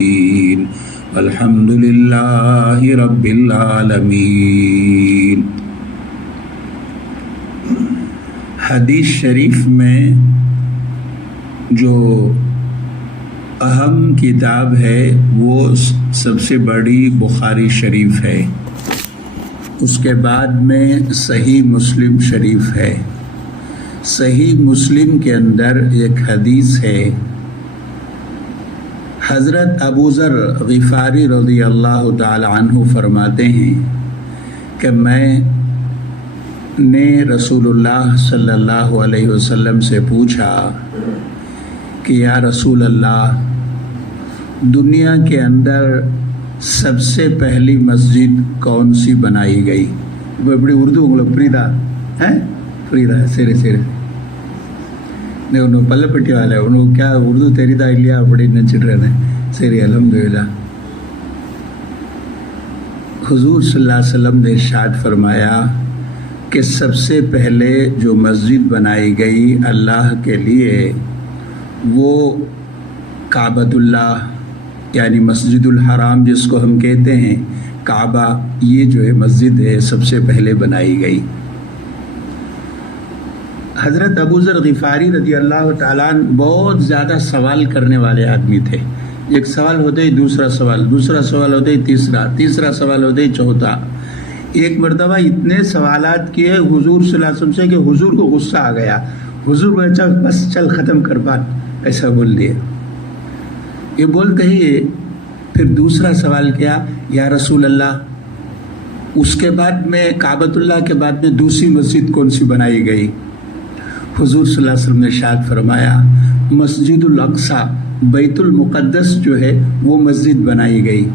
الحمد للہ رب العالمین۔ حدیث شریف میں جو اہم کتاب ہے وہ سب سے بڑی بخاری شریف ہے، اس کے بعد میں صحیح مسلم شریف ہے۔ صحیح مسلم کے اندر ایک حدیث ہے، حضرت ابو ذر غفاری رضی اللہ تعالی عنہ فرماتے ہیں کہ میں نے رسول اللہ صلی اللہ علیہ وسلم سے پوچھا کہ یا رسول اللہ، دنیا کے اندر سب سے پہلی مسجد کون سی بنائی گئی؟ بڑی اردو پریدا ہے، پریدا سیرے سیرے پل پٹی والے کیا اردو تیریدا لیا بڑی نچڑ رہے سری الحمدللہ۔ حضور صلی اللہ علیہ وسلم نے ارشاد فرمایا کہ سب سے پہلے جو مسجد بنائی گئی اللہ کے لیے وہ کعبۃ اللہ یعنی مسجد الحرام جس کو ہم کہتے ہیں، کعبہ، یہ جو ہے مسجد ہے سب سے پہلے بنائی گئی۔ حضرت ابو ذر غفاری رضی اللہ تعالیٰ عنہ بہت زیادہ سوال کرنے والے آدمی تھے۔ ایک سوال ہوتے ہی دوسرا سوال ہوتے ہی تیسرا سوال ہوتے ہی چوتھا۔ ایک مرتبہ اتنے سوالات کیے حضور صلی اللہ علیہ وسلم سے کہ حضور کو غصہ آ گیا۔ حضور کو بس چل ختم کر بات، ایسا بول دیا۔ یہ بولتے ہی پھر دوسرا سوال کیا، یا رسول اللہ، اس کے بعد میں کعبۃ اللہ کے بعد میں دوسری مسجد کون سی بنائی گئی؟ حضور صلی اللہ علیہ وسلم نے ارشاد فرمایا مسجد الاقصی، بیت المقدس جو ہے وہ مسجد بنائی گئی۔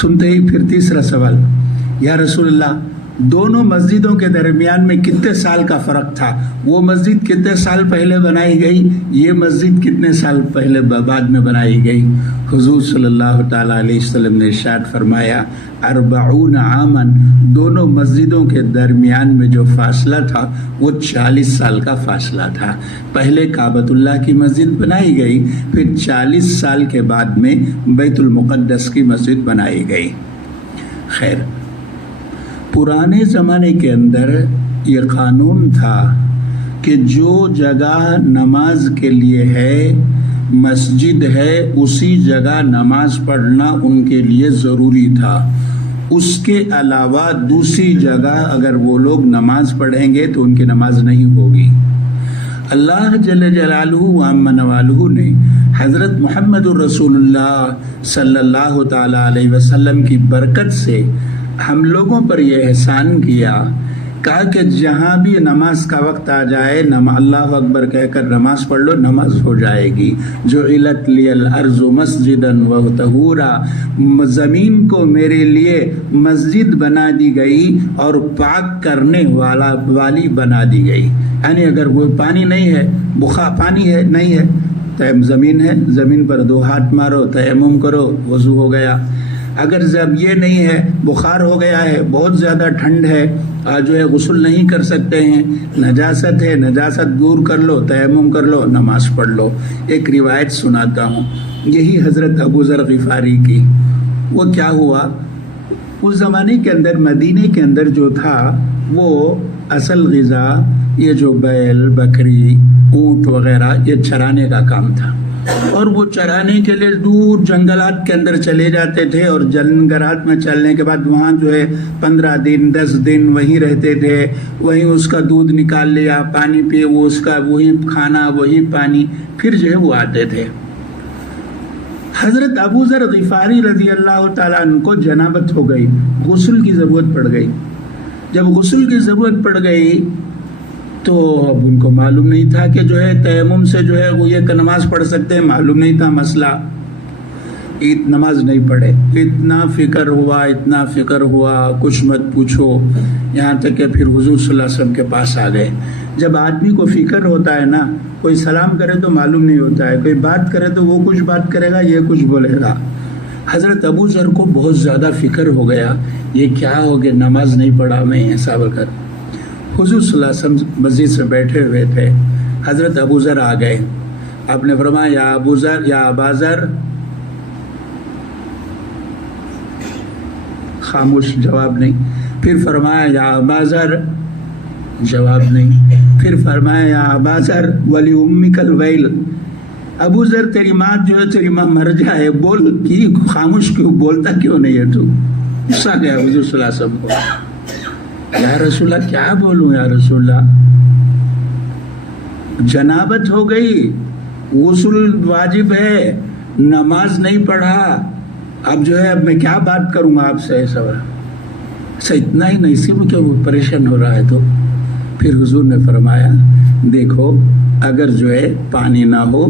سنتے ہی پھر تیسرا سوال، یا رسول اللہ، دونوں مسجدوں کے درمیان میں کتنے سال کا فرق تھا؟ وہ مسجد کتنے سال پہلے بنائی گئی، یہ مسجد کتنے سال پہلے بعد میں بنائی گئی؟ حضور صلی اللہ تعالیٰ علیہ وسلم نے ارشاد فرمایا 40 عاما، دونوں مسجدوں کے درمیان میں جو فاصلہ تھا وہ 40 سال کا فاصلہ تھا۔ پہلے کعبۃ اللہ کی مسجد بنائی گئی، پھر 40 سال کے بعد میں بیت المقدس کی مسجد بنائی گئی۔ خیر، پرانے زمانے کے اندر یہ قانون تھا کہ جو جگہ نماز کے لیے ہے، مسجد ہے، اسی جگہ نماز پڑھنا ان کے لیے ضروری تھا۔ اس کے علاوہ دوسری جگہ اگر وہ لوگ نماز پڑھیں گے تو ان کی نماز نہیں ہوگی۔ اللہ جل جلالہ و عم نوالہ نے حضرت محمد الرسول اللہ صلی اللہ تعالی علیہ وسلم کی برکت سے ہم لوگوں پر یہ احسان کہا کہ جہاں بھی نماز کا وقت آ جائے اللہ اکبر کہہ کر نماز پڑھ لو، نماز ہو جائے گی۔ جعلت لی الارض مسجدا وطہورا، زمین کو میرے لیے مسجد بنا دی گئی اور پاک کرنے والی بنا دی گئی۔ یعنی اگر وہ پانی نہیں ہے، پانی ہے نہیں ہے، زمین ہے، زمین پر 2 ہاتھ مارو، تیمم کرو، وضو ہو گیا۔ اگر جب یہ نہیں ہے، بخار ہو گیا ہے، بہت زیادہ ٹھنڈ ہے، جو ہے غسل نہیں کر سکتے ہیں، نجاست ہے، نجاست دور کر لو، تیمم کر لو، نماز پڑھ لو۔ ایک روایت سناتا ہوں، یہی حضرت ابو ذر غفاری کی۔ وہ کیا ہوا، اس زمانے کے اندر مدینے کے اندر جو تھا وہ اصل غذا یہ جو بیل، بکری، اونٹ وغیرہ یہ چرانے کا کام تھا، اور وہ چرانے کے لیے دور جنگلات کے اندر چلے جاتے تھے، اور جنگلات میں چلنے کے بعد وہاں جو ہے 15 دن 10 دن وہیں رہتے تھے، وہیں اس کا دودھ نکال لیا، پانی پیے، وہ اس کا وہی کھانا وہی پانی، پھر جو ہے وہ آتے تھے۔ حضرت ابو ذر غفاری رضی اللہ تعالیٰ عنہ کو جنابت ہو گئی، غسل کی ضرورت پڑ گئی۔ جب غسل کی ضرورت پڑ گئی تو اب ان کو معلوم نہیں تھا کہ جو ہے تیمم سے جو ہے وہ یہ نماز پڑھ سکتے ہیں، معلوم نہیں تھا مسئلہ، نماز نہیں پڑھے۔ اتنا فکر ہوا کچھ مت پوچھو، یہاں تک کہ پھر حضور صلی اللہ علیہ وسلم کے پاس آ گئے۔ جب آدمی کو فکر ہوتا ہے نا، کوئی سلام کرے تو معلوم نہیں ہوتا ہے، کوئی بات کرے تو وہ کچھ بات کرے گا، یہ کچھ بولے گا۔ حضرت ابو ذر کو بہت زیادہ فکر ہو گیا، یہ کیا ہو گیا، نماز نہیں پڑھا میں، ایسا کر۔ حضور صلی اللہ علیہ وسلم مسجد سے بیٹھے ہوئے تھے، حضرت ابو ذر آ گئے، آپ نے فرمایا یا ابو ذر یا ابا ذر، خاموش، جواب نہیں. پھر فرمایا یا ابا ذر، جواب نہیں. پھر فرمایا یا ابا ذر ولی امک الویل، ابو ذر تیری ماں جو ہے تیری ماں مر جائے، بول کی خاموش کیوں، بولتا کیوں نہیں ہے تو؟ غصہ گیا حضور صلی اللہ علیہ وسلم کو. یا رسول اللہ کیا بولوں یا رسول اللہ، جنابت ہو گئی، غسل واجب ہے، نماز نہیں پڑھا، اب جو ہے اب میں کیا بات کروں گا آپ سے. ایسا اتنا ہی نہیں، اسی میں کیا وہ پریشان ہو رہا ہے. تو پھر حضور نے فرمایا دیکھو اگر جو ہے پانی نہ ہو،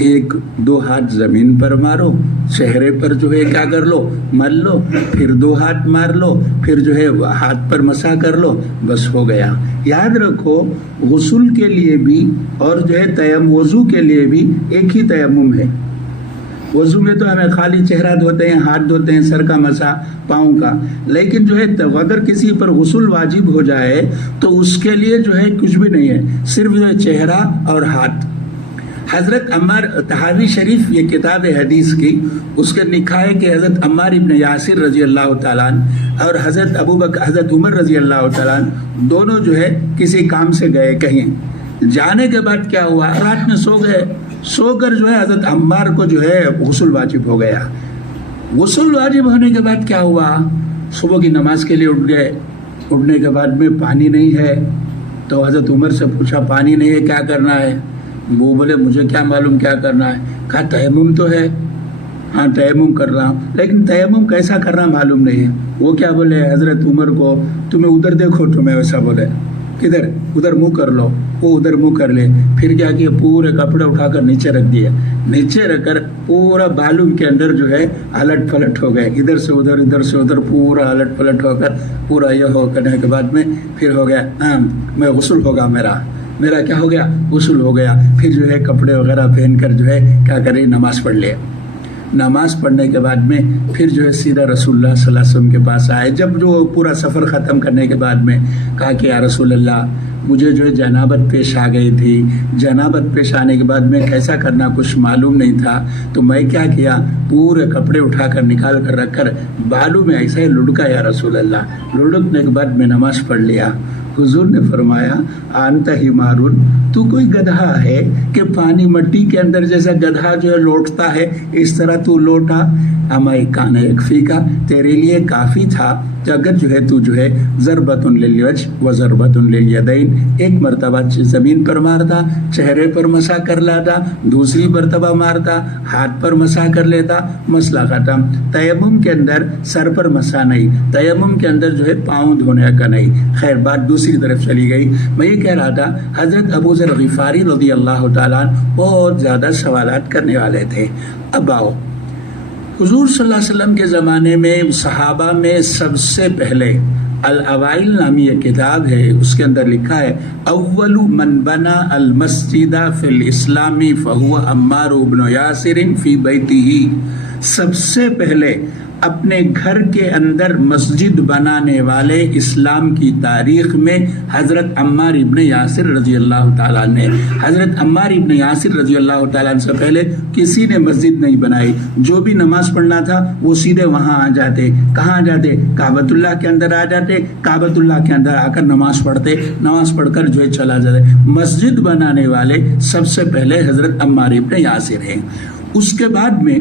1-2 ہاتھ زمین پر مارو، چہرے پر جو ہے کیا کر لو، مل لو، پھر 2 ہاتھ مار لو، پھر جو ہے ہاتھ پر مسح کر لو، بس ہو گیا. یاد رکھو غسل کے لیے بھی اور جو ہے وضو کے لیے بھی ایک ہی تیمم ہے. وضو میں تو ہمیں خالی چہرہ دھوتے ہیں، ہاتھ دھوتے ہیں، سر کا مسح، پاؤں کا، لیکن جو ہے اگر کسی پر غسل واجب ہو جائے تو اس کے لیے جو ہے کچھ بھی نہیں ہے، صرف جو ہے چہرہ اور ہاتھ. حضرت عمار طحاوی شریف یہ کتاب حدیث کی، اس کے لکھا ہے کہ حضرت عمار ابن یاسر رضی اللہ تعالیٰ عنہ اور حضرت عمر رضی اللہ تعالیٰ عنہ دونوں جو ہے کسی کام سے گئے کہیں. جانے کے بعد کیا ہوا، رات میں سو گئے، سو کر جو ہے حضرت عمار کو جو ہے غسل واجب ہو گیا. غسل واجب ہونے کے بعد کیا ہوا، صبح کی نماز کے لیے اٹھ گئے. اٹھنے کے بعد میں پانی نہیں ہے تو حضرت عمر سے پوچھا پانی نہیں ہے کیا کرنا ہے. وہ بولے مجھے کیا معلوم کیا کرنا ہے. کہا تیمم تو ہے. ہاں تیمم کر رہا ہوں، لیکن تیمم کیسا کرنا معلوم نہیں ہے. وہ کیا بولے حضرت عمر کو، تمہیں ادھر دیکھو، تمہیں ویسا بولے کدھر، ادھر منہ کر لو. وہ ادھر منہ کر لے. پھر کیا کیا، پورے کپڑے اٹھا کر نیچے رکھ دیا. نیچے رکھ کر پورا معلوم کے اندر جو ہے الٹ پلٹ ہو گئے، ادھر سے ادھر، ادھر سے ادھر، پورا الٹ پلٹ ہو کر پورا یہ ہو کرنے کے بعد میں پھر ہو گیا میں غسل ہوگا، میرا کیا ہو گیا، غسل ہو گیا. پھر جو ہے کپڑے وغیرہ پہن کر جو ہے کیا کرے، نماز پڑھ لیا. نماز پڑھنے کے بعد میں پھر جو ہے سیدھا رسول اللہ صلی اللہ علیہ وسلم کے پاس آئے. جب جو پورا سفر ختم کرنے کے بعد میں کہا کہ یا رسول اللہ مجھے جو ہے جنابت پیش آ گئی تھی، جنابت پیش آنے کے بعد میں کیسا کرنا کچھ معلوم نہیں تھا، تو میں کیا کیا، پورے کپڑے اٹھا کر نکال کر رکھ کر بالوں میں ایسا ہی لڑکا یا رسول اللہ. لڑکنے کے بعد میں نماز پڑھ لیا. حضور نے فرمایا انت حمار، تو کوئی گدھا ہے کہ پانی مٹی کے اندر جیسا گدھا جو ہے لوٹتا ہے اس طرح تو لوٹا. اما کان یکفی کا، تیرے لیے کافی تھا کہ اگر جو ہے تو جو ہے ضربۃ للوجہ و ضربۃ للیدین، ایک مرتبہ زمین پر مارتا، چہرے پر مسح کر لاتا، دوسری مرتبہ مارتا، ہاتھ پر مسح کر لیتا، مسئلہ ختم. تیمم کے اندر سر پر مسح نہیں، تیمم کے اندر جو ہے پاؤں دھونے کا نہیں. خیر بات دوسری طرف چلی گئی. میں یہ کہہ رہا تھا حضرت ابو ذر غفاری رضی اللہ تعالیٰ بہت زیادہ سوالات کرنے والے تھے. اب آؤ، حضور صلی اللہ علیہ وسلم کے زمانے میں صحابہ میں سب سے پہلے الاوائل نامی ایک کتاب ہے، اس کے اندر لکھا ہے اول من بنا المسجد فی الاسلام فہو عمار بن یاسر فی بیتہ. سب سے پہلے اپنے گھر کے اندر مسجد بنانے والے اسلام کی تاریخ میں حضرت عمار ابن یاسر رضی اللہ تعالیٰ نے. حضرت عمار ابن یاسر رضی اللہ تعالیٰ سے پہلے کسی نے مسجد نہیں بنائی. جو بھی نماز پڑھنا تھا وہ سیدھے وہاں آ جاتے. کہاں آ جاتے؟ کعبۃ اللہ کے اندر آ جاتے. کعبۃ اللہ کے اندر آ کر نماز پڑھتے، نماز پڑھ کر جو ہے چلا جاتے. مسجد بنانے والے سب سے پہلے حضرت عمار ابن یاسر ہیں. اس کے بعد میں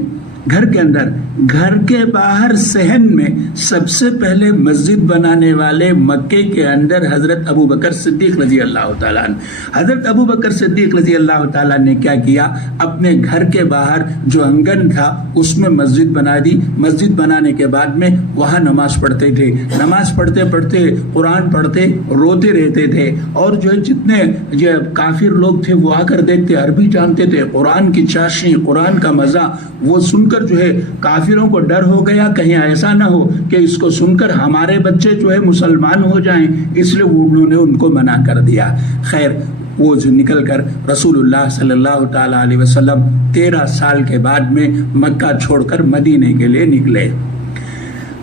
گھر کے اندر، گھر کے باہر صحن میں سب سے پہلے مسجد بنانے والے مکے کے اندر حضرت ابو بکر صدیق رضی اللہ تعالیٰ عنہ. حضرت ابو بکر صدیق رضی اللہ تعالیٰ نے کیا کیا، اپنے گھر کے باہر جو انگن تھا اس میں مسجد بنا دی. مسجد بنانے کے بعد میں وہاں نماز پڑھتے تھے. نماز پڑھتے پڑھتے قرآن پڑھتے روتے رہتے تھے. اور جو جتنے جو کافر لوگ تھے وہ آ کر دیکھتے، عربی جانتے تھے، قرآن کی چاشنی، قرآن کا مزہ وہ سن کر جو ہے کافروں کو ڈر ہو گیا کہیں ایسا نہ ہو کہ اس کو سن کر ہمارے بچے جو ہے مسلمان ہو جائیں، اس لیے انہوں نے ان کو منع کر دیا. خیر وہ جو نکل کر رسول اللہ صلی اللہ تعالیٰ علیہ وسلم 13 سال کے بعد میں مکہ چھوڑ کر مدینے کے لیے نکلے.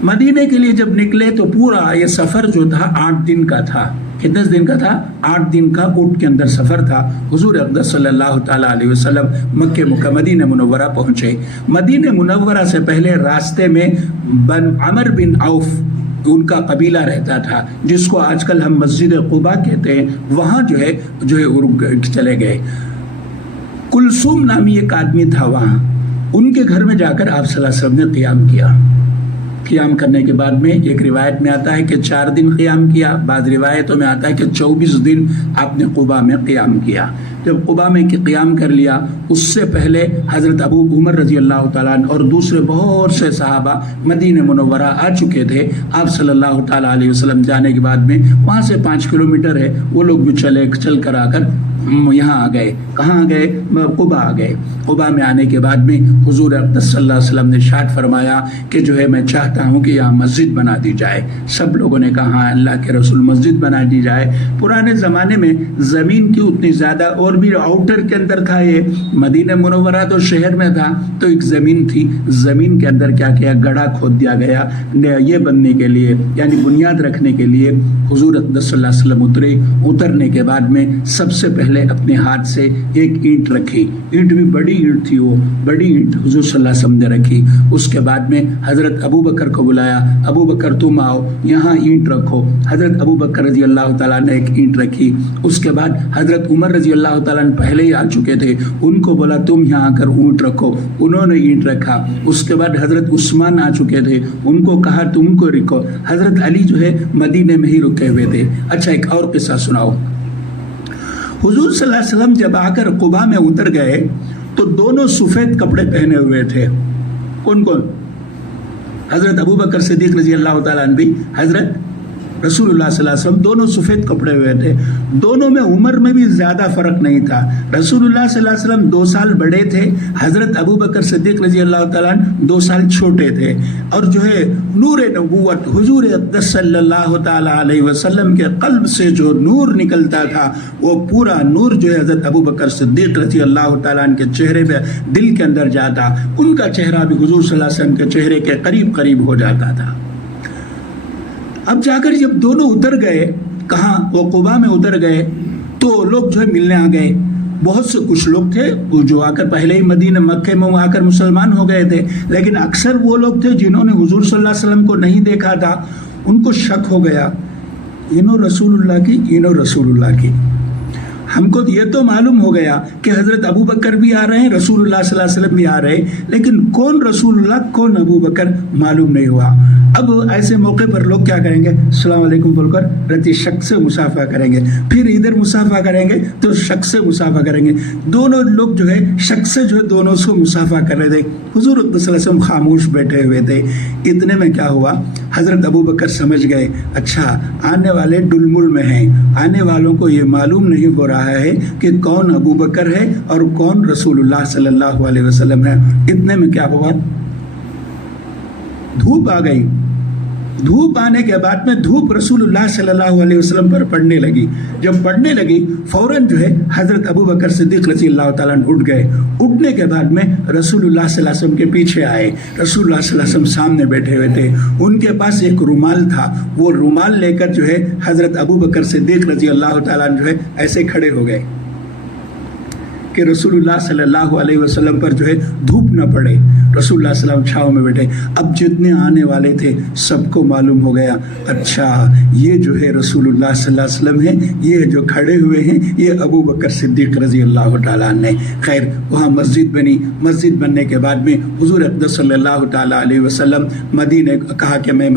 مدینے کے لیے جب نکلے تو پورا یہ سفر جو تھا 8 دن کا تھا. کتنے دن کا تھا؟ 8 دن کا اونٹ کے اندر سفر تھا. حضور اقدس صلی اللہ تعالیٰ علیہ وسلم مکہ مدینہ منورہ پہنچے. مدینہ منورہ سے پہلے راستے میں عمر بن عوف ان کا قبیلہ رہتا تھا, جس کو آج کل ہم مسجد قباء کہتے ہیں. وہاں جو ہے چلے گئے. کلثوم نامی ایک آدمی تھا وہاں, ان کے گھر میں جا کر آپ صلی اللہ علیہ وسلم نے قیام کیا. قیام کرنے کے بعد میں ایک روایت میں آتا ہے کہ 4 دن قیام کیا, بعض روایتوں میں آتا ہے کہ 24 دن آپ نے قباء میں قیام کیا. جب قباء میں قیام کر لیا, اس سے پہلے حضرت ابو عمر رضی اللہ تعالیٰ عنہ اور دوسرے بہت سے صحابہ مدینہ منورہ آ چکے تھے. آپ صلی اللہ تعالیٰ علیہ وسلم جانے کے بعد میں وہاں سے 5 کلومیٹر ہے, وہ لوگ بھی چل کر آ کر یہاں آ گئے. کہاں آ گئے؟ قباء آ گئے. قباء میں آنے کے بعد میں حضور اقدس صلی اللہ علیہ وسلم نے ارشاد فرمایا کہ جو ہے میں چاہتا ہوں کہ یہاں مسجد بنا دی جائے. سب لوگوں نے کہا ہاں اللہ کے رسول مسجد بنا دی جائے. پرانے زمانے میں زمین کی اتنی زیادہ, اور بھی آؤٹر کے اندر تھا, یہ مدینہ منورہ تو شہر میں تھا, تو ایک زمین تھی, زمین کے اندر کیا گڑھا کھود دیا گیا یہ بننے کے لیے, یعنی بنیاد رکھنے کے لیے. حضور اقدس صلی اللہ علیہ وسلم اترنے کے بعد میں سب سے پہلے اپنے ہاتھ سے ایک اینٹ رکھی. اینٹ بھی بڑی اینٹ تھی, وہ بڑی اینٹ حضور صلی اللہ علیہ وسلم نے رکھی. اس کے بعد میں حضرت ابو بکر کو بلایا, ابو بکر تم آؤ یہاں اینٹ رکھو. حضرت ابو بکر رضی اللہ تعالیٰ نے ایک اینٹ رکھی. اس کے بعد حضرت عمر رضی اللہ تعالیٰ نے پہلے ہی آ چکے تھے, ان کو بولا تم یہاں آ کر اینٹ رکھو, انہوں نے اینٹ رکھا. اس کے بعد حضرت عثمان آ چکے تھے, ان کو کہا تم کو رکھو. حضرت علی جو ہے مدینے میں ہی رکے ہوئے تھے. اچھا ایک اور قصہ سناؤ. حضور صلی اللہ علیہ وسلم جب آ کر قباء میں اتر گئے تو دونوں سفید کپڑے پہنے ہوئے تھے. کون؟ حضرت ابو بکر صدیق رضی اللہ تعالیٰ عنہ بھی, حضرت رسول اللہ صلی اللہ علیہ وسلم, دونوں سفید کپڑے ہوئے تھے. دونوں میں عمر میں بھی زیادہ فرق نہیں تھا. رسول اللہ صلی اللہ علیہ وسلم 2 سال بڑے تھے, حضرت ابو بکر صدیق رضی اللہ تعالیٰ عنہ 2 سال چھوٹے تھے. اور جو ہے نور نبوت حضور اقدس صلی اللہ تعالیٰ علیہ وسلم کے قلب سے جو نور نکلتا تھا, وہ پورا نور جو ہے حضرت ابو بکر صدیق رضی اللہ تعالیٰ عنہ کے چہرے پہ, دل کے اندر جاتا. ان کا چہرہ بھی حضور صلی اللہ علیہ وسلم کے چہرے کے قریب ہو جاتا تھا. اب جا کر جب دونوں اتر گئے, کہاں؟ وہ قباء میں اتر گئے, تو لوگ جو ہے ملنے آ گئے. بہت سے کچھ لوگ تھے وہ جو آ کر پہلے ہی مدینہ مکہ میں آ کر مسلمان ہو گئے تھے, لیکن اکثر وہ لوگ تھے جنہوں نے حضور صلی اللہ علیہ وسلم کو نہیں دیکھا تھا. ان کو شک ہو گیا, انہوں رسول اللہ کی. ہم کو یہ تو معلوم ہو گیا کہ حضرت ابو بکر بھی آ رہے ہیں, رسول اللہ صلی اللہ علیہ وسلم بھی آ رہے ہیں, لیکن کون رسول اللہ کون ابو بکر معلوم نہیں ہوا. اب ایسے موقع پر لوگ کیا کریں گے؟ السلام علیکم بول کر رتی شک سے مسافہ کریں گے, پھر ادھر مسافہ کریں گے تو شک سے مسافہ کریں گے. دونوں لوگ جو ہے شک سے جو ہے دونوں سے مسافہ کر رہے تھے. حضور صلی اللہ علیہ وسلم خاموش بیٹھے ہوئے تھے. اتنے میں کیا ہوا, حضرت ابو بکر سمجھ گئے, اچھا آنے والے ڈلمل میں ہیں, آنے والوں کو یہ معلوم نہیں ہو رہا ہے کہ کون ابو بکر ہے اور کون رسول اللہ صلی اللہ علیہ وسلم ہے. اتنے میں کیا ہوا, دھوپ آ گئی. دھوپ آنے کے بعد میں دھوپ رسول اللہ صلی اللہ علیہ وسلم پر پڑنے لگی. جب پڑنے لگی فوراً جو ہے حضرت ابو بکر صدیق رضی اللہ تعالیٰ عنہ اٹھ گئے. اٹھنے کے بعد میں رسول اللہ صلی اللہ علیہ وسلم کے پیچھے آئے. رسول اللہ صلی اللہ علیہ وسلم سامنے بیٹھے ہوئے تھے. ان کے پاس ایک رومال تھا, وہ رومال لے کر جو ہے حضرت ابو بکر صدیق رضی اللہ تعالیٰ عنہ جو ہے ایسے کھڑے ہو گئے کہ رسول اللہ صلی اللہ علیہ وسلم پر جو ہے دھوپ نہ پڑے. رسول اللہ صلی اللہ علیہ وسلم چھاؤں میں بیٹھے. اب جتنے آنے والے تھے سب کو معلوم ہو گیا, اچھا یہ جو ہے رسول اللہ صلی اللہ علیہ وسلم ہیں, یہ جو کھڑے ہوئے ہیں یہ ابو بکر صدیق رضی اللہ تعالیٰ عنہ. خیر وہاں مسجد بنی. مسجد بننے کے بعد میں حضور اقدس صلی اللہ تعالیٰ علیہ وسلم مدینے کہا کہ میں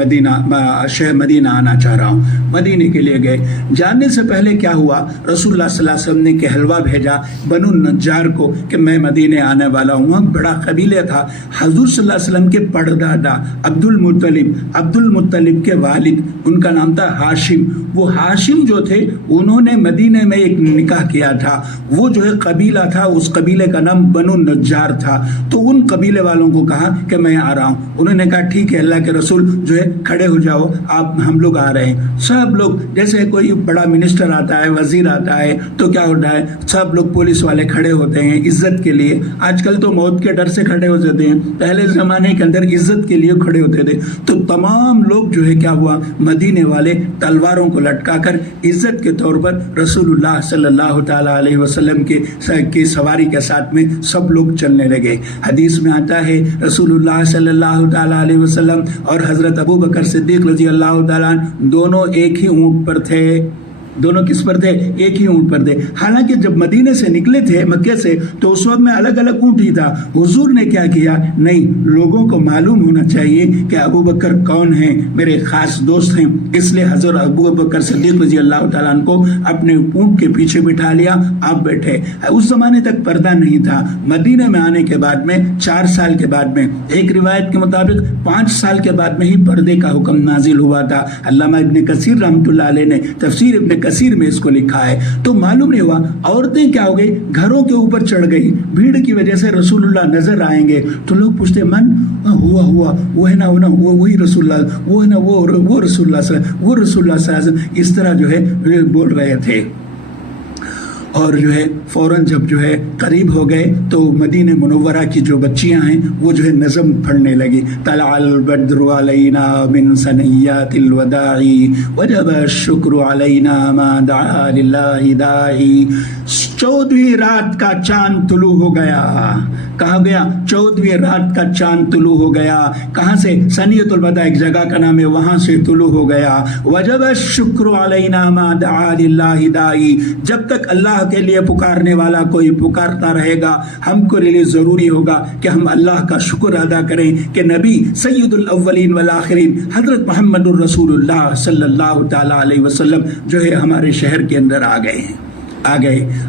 شہر مدینہ آنا چاہ رہا ہوں. مدینے کے لیے گئے. جانے سے پہلے کیا ہوا, رسول اللہ صلی اللہ علیہ وسلم نے کہ حلوہ بھیجا بنو نجار کو کہ میں مدینے آنے والا ہوں. وہاں بڑا قبیلہ تھا. حضور صلی اللہ علیہ وسلم کے پردادا عبد المطلب کے والد, ان کا نام تھا ہاشم. وہ ہاشم جو تھے انہوں نے مدینے میں ایک نکاح کیا تھا. وہ جو ہے قبیلہ تھا, اس قبیلے کا نام بنو نجار تھا. تو ان قبیلے والوں کو کہا کہ میں آ رہا ہوں. انہوں نے کہا ٹھیک ہے, اللہ کے رسول جو ہے کھڑے ہو جاؤ, آپ ہم لوگ آ رہے ہیں. سب لوگ, جیسے کوئی بڑا منسٹر آتا ہے, وزیر آتا ہے, تو کیا ہوتا ہے, سب لوگ پولیس والے کھڑے کھڑے ہوتے ہیں عزت کے لیے. آج کل تو موت کے ڈر سے کھڑے ہو جاتے ہیں, پہلے زمانے کے اندر عزت کے لیے کھڑے ہوتے تھے. تو تمام لوگ جو ہے کیا ہوا, مدینے والے تلواروں کو لٹکا کر عزت کے طور پر رسول اللہ صلی اللہ تعالی علیہ وسلم کی سواری کے ساتھ میں سب لوگ چلنے لگے. حدیث میں آتا ہے رسول اللہ صلی اللہ تعالی علیہ وسلم اور حضرت ابو بکر صدیق رضی اللہ تعالیٰ دونوں ایک ہی اونٹ پر تھے. دونوں کس پر تھے؟ ایک ہی اونٹ پر تھے. حالانکہ جب مدینے سے نکلے تھے مکے سے تو اس وقت میں الگ الگ اونٹ ہی تھا. حضور نے کیا کیا, نہیں, لوگوں کو معلوم ہونا چاہیے کہ ابو بکر کون ہیں, میرے خاص دوست ہیں, اس لیے حضرت ابو بکر صدیق رضی اللہ تعالیٰ عنہ کو اپنے اونٹ کے پیچھے بٹھا لیا, آپ بیٹھے. اس زمانے تک پردہ نہیں تھا. مدینے میں آنے کے بعد میں 4 سال کے بعد میں, ایک روایت کے مطابق 5 سال کے بعد میں ہی پردے کا حکم نازل ہوا تھا. علامہ ابن کثیر رحمۃ اللہ علیہ نے تفسیر ابن کثیر میں اس کو لکھا ہے. تو معلوم نہیں ہوا, عورتیں کیا ہو گئی, گھروں کے اوپر چڑھ گئی. بھیڑ کی وجہ سے رسول اللہ نظر آئیں گے تو لوگ پوچھتے, من ہوا وہ ہے نا, وہی رسول اللہ, وہ ہے نا, وہ رسول اللہ صلی اللہ علیہ وسلم, اس طرح جو ہے بول رہے تھے. اور جو ہے فوراً جب جو ہے قریب ہو گئے تو مدینہ منورہ کی جو بچیاں ہیں وہ جو ہے نظم پڑھنے لگی. طلع البدر علینا من ثنیات الوداع وجب الشکر علینا ما دعا للہ داعی. 14ویں رات کا چاند طلوع ہو گیا. کہا گیا 14ویں رات کا چاند طلوع ہو گیا. کہاں سے؟ ثنیۃ الوداع ایک جگہ کا نام ہے, وہاں سے طلوع ہو گیا. وجب الشکر علینا ما دعا للہ داعی. جب تک اللہ کے لیے پکارنے والا کوئی پکارتا رہے گا, ہم کو لیے ضروری ہوگا کہ ہم اللہ کا شکر ادا کریں کہ نبی سید الاولین والآخرین حضرت محمد الرسول اللہ صلی اللہ تعالی علیہ وسلم جو ہے ہمارے شہر کے اندر آ گئے ہیں.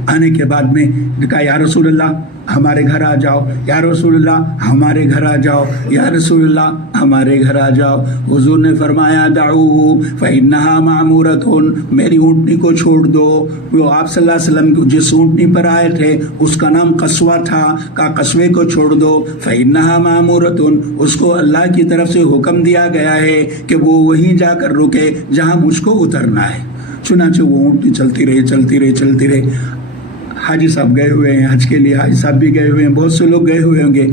آنے کے بعد میں کہا, یا رسول اللہ ہمارے گھر آ جاؤ, یا رسول اللہ ہمارے گھر آ جاؤ, یا رسول اللہ ہمارے گھر آ جاؤ. حضور نے فرمایا, دعوہ فإنہا معمورۃ, میری اونٹنی کو چھوڑ دو. وہ آپ صلی اللہ علیہ وسلم جس اونٹنی پر آئے تھے اس کا نام قصوہ تھا, کا قصوے کو چھوڑ دو. فإنہا معمورۃ, اس کو اللہ کی طرف سے حکم دیا گیا ہے کہ وہ وہیں جا کر رکے جہاں مجھ کو اترنا ہے. چنانچہ وہ اونٹنی چلتی رہی. حاجی صاحب گئے ہوئے ہیں حج کے لیے, حاجی صاحب بھی گئے ہوئے ہیں, بہت سے لوگ گئے ہوئے ہوں گے.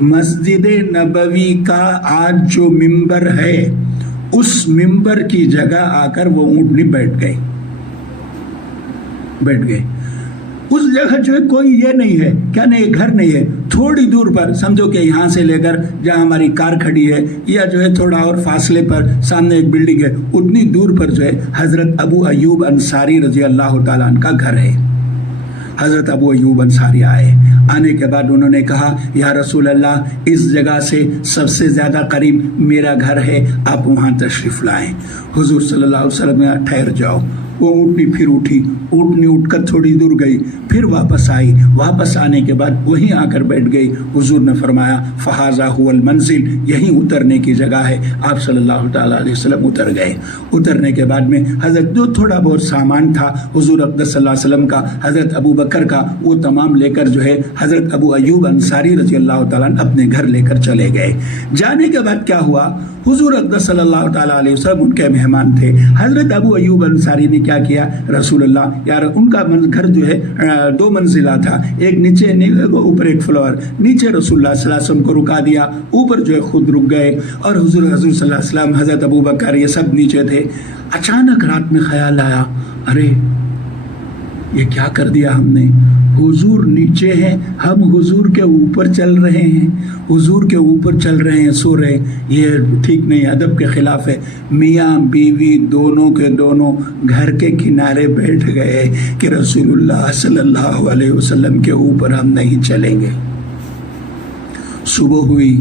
مسجد نبوی کا آج جو ممبر ہے اس ممبر کی جگہ آ کر وہ اونٹنی بیٹھ گئے. اس جگہ جو ہے کوئی یہ نہیں ہے, کیا نہیں, گھر نہیں ہے. تھوڑی دور پر سمجھو کہ یہاں سے لے کر جہاں ہماری کار کھڑی ہے یا جو ہے تھوڑا اور فاصلے پر سامنے ایک بلڈنگ ہے, اتنی دور پر جو ہے حضرت ابو ایوب انصاری رضی اللہ تعالیٰ عنہ کا گھر ہے. حضرت ابو ایوب انصاری آنے کے بعد انہوں نے کہا, یا رسول اللہ اس جگہ سے سب سے زیادہ قریب میرا گھر ہے, آپ وہاں تشریف لائیں. حضور صلی اللہ علیہ وسلم نے ٹھہر جاؤ. وہ اونٹنی پھر اٹھی, اونٹنی اٹھ کر تھوڑی دور گئی, پھر واپس آئی. واپس آنے کے بعد وہیں آ کر بیٹھ گئی. حضور نے فرمایا, فہذا هو المنزل, یہیں اترنے کی جگہ ہے. آپ صلی اللہ تعالیٰ علیہ وسلم اتر گئے. اترنے کے بعد میں حضرت جو تھوڑا بہت سامان تھا حضور اقدس صلی اللہ علیہ وسلم کا, حضرت ابو بکر کا, وہ تمام لے کر جو ہے حضرت ابو ایوب انصاری رضی اللہ تعالیٰ اپنے گھر لے کر چلے گئے. جانے کے بعد کیا ہوا, حضور اقدس صلی اللہ تعالیٰ علیہ وسلم ان کے مہمان تھے. حضرت ابو ایوب انصاری نے کیا کیا, رسول اللہ, یار ان کا گھر جو ہے 2 منزلہ تھا, ایک نیچے اوپر ایک فلور, نیچے رسول اللہ صلی اللہ علیہ وسلم کو رکا دیا, اوپر جو ہے خود رک گئے. اور حضور صلی اللہ علیہ وسلم, حضرت ابو بکر, یہ سب نیچے تھے. اچانک رات میں خیال آیا, ارے یہ کیا کر دیا ہم نے, حضور نیچے ہیں, ہم حضور کے اوپر چل رہے ہیں, حضور کے اوپر چل رہے ہیں, سو رہے, یہ ٹھیک نہیں, ادب کے خلاف ہے. میاں بیوی دونوں کے دونوں گھر کے کنارے بیٹھ گئے کہ رسول اللہ صلی اللہ علیہ وسلم کے اوپر ہم نہیں چلیں گے. صبح ہوئی,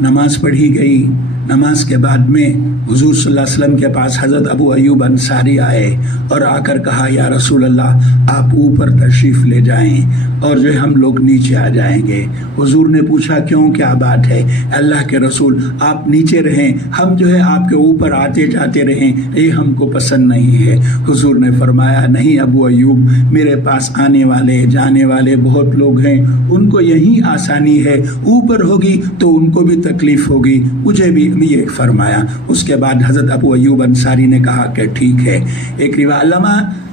نماز پڑھی گئی. نماز کے بعد میں حضور صلی اللہ علیہ وسلم کے پاس حضرت ابو ایوب انصاری آئے اور آ کر کہا, یا رسول اللہ آپ اوپر تشریف لے جائیں اور جو ہم لوگ نیچے آ جائیں گے. حضور نے پوچھا, کیوں, کیا بات ہے؟ اللہ کے رسول آپ نیچے رہیں, ہم جو ہے آپ کے اوپر آتے جاتے رہیں, یہ ہم کو پسند نہیں ہے. حضور نے فرمایا, نہیں ابو ایوب, میرے پاس آنے والے جانے والے بہت لوگ ہیں, ان کو یہی آسانی ہے, اوپر ہوگی تو ان کو بھی تکلیف ہوگی, مجھے بھی یہ فرمایا. اس کے بعد حضرت ابو ایوب انصاری نے کہا کہ ٹھیک ہے. ایک روایت علامہ